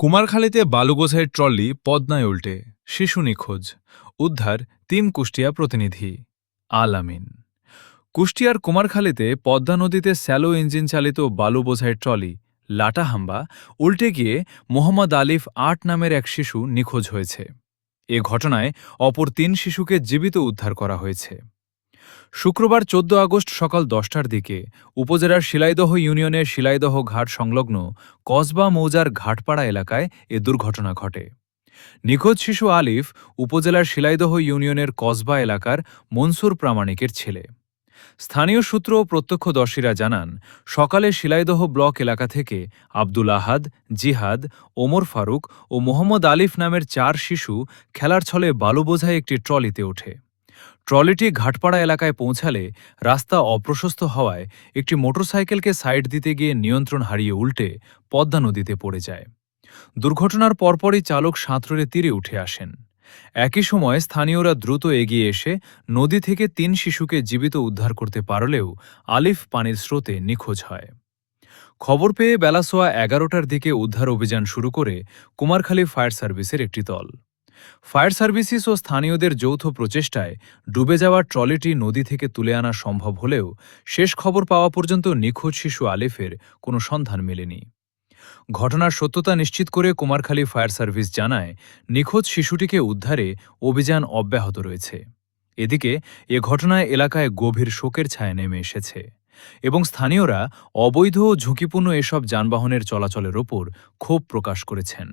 কুমারখালীতে বালু বোঝাই ট্রলি পদ্মায় উল্টে, শিশু নিখোঁজ, উদ্ধার তিন কুষ্টিয়া প্রতিনিধি। আল আমিন। কুষ্টিয়ার কুমারখালীতে পদ্মা নদীতে স্যালো ইঞ্জিন চালিত বালু বোঝাই ট্রলি লাটাহাম্বা উল্টে গিয়ে মোহাম্মদ আলিফ ৮ নামের এক শিশু নিখোঁজ হয়েছে। এ ঘটনায় অপর তিন শিশুকে জীবিত উদ্ধার করা হয়েছে। শুক্রবার ১৪ আগস্ট সকাল ১০টার দিকে উপজেলার শিলাইদহ ইউনিয়নের শিলাইদহ ঘাট সংলগ্ন কসবা মৌজার ঘাটপাড়া এলাকায় এ দুর্ঘটনা ঘটে। নিখোঁজ শিশু আলিফ উপজেলার শিলাইদহ ইউনিয়নের কসবা এলাকার মনসুর প্রামাণিকের ছেলে। স্থানীয় সূত্র ও প্রত্যক্ষদর্শীরা জানান, সকালে শিলাইদহ ব্লক এলাকা থেকে আব্দুল আহাদ, জিহাদ, ওমর ফারুক ও মোহাম্মদ আলিফ নামের ৪ শিশু খেলার ছলে বালু বোঝাই একটি ট্রলিতে ওঠে। ট্রলিটি ঘাটপাড়া এলাকায় পৌঁছালে রাস্তা অপ্রশস্ত হওয়ায় একটি মোটরসাইকেলকে সাইড দিতে গিয়ে নিয়ন্ত্রণ হারিয়ে উল্টে পদ্মা নদীতে পড়ে যায়। দুর্ঘটনার পরপরই চালক সাঁতরে তীরে উঠে আসেন। একই সময় স্থানীয়রা দ্রুত এগিয়ে এসে নদী থেকে ৩ শিশুকে জীবিত উদ্ধার করতে পারলেও আলিফ পানির স্রোতে নিখোঁজ হয়। খবর পেয়ে বেলা সোয়া ১১টার দিকে উদ্ধার অভিযান শুরু করে কুমারখালী ফায়ার সার্ভিসের একটি দল। ফায়ার সার্ভিসেস ও স্থানীয়দের যৌথ প্রচেষ্টায় ডুবে যাওয়া ট্রলিটি নদী থেকে তুলে আনা সম্ভব হলেও শেষ খবর পাওয়া পর্যন্ত নিখোঁজ শিশু আলিফের কোনো সন্ধান মেলেনি। ঘটনার সত্যতা নিশ্চিত করে কুমারখালী ফায়ার সার্ভিস জানায়, নিখোঁজ শিশুটিকে উদ্ধারে অভিযান অব্যাহত রয়েছে। এদিকে এ ঘটনায় এলাকায় গভীর শোকের ছায়া নেমে এসেছে এবং স্থানীয়রা অবৈধ ও ঝুঁকিপূর্ণ এসব যানবাহনের চলাচলের ওপর ক্ষোভ প্রকাশ করেছেন।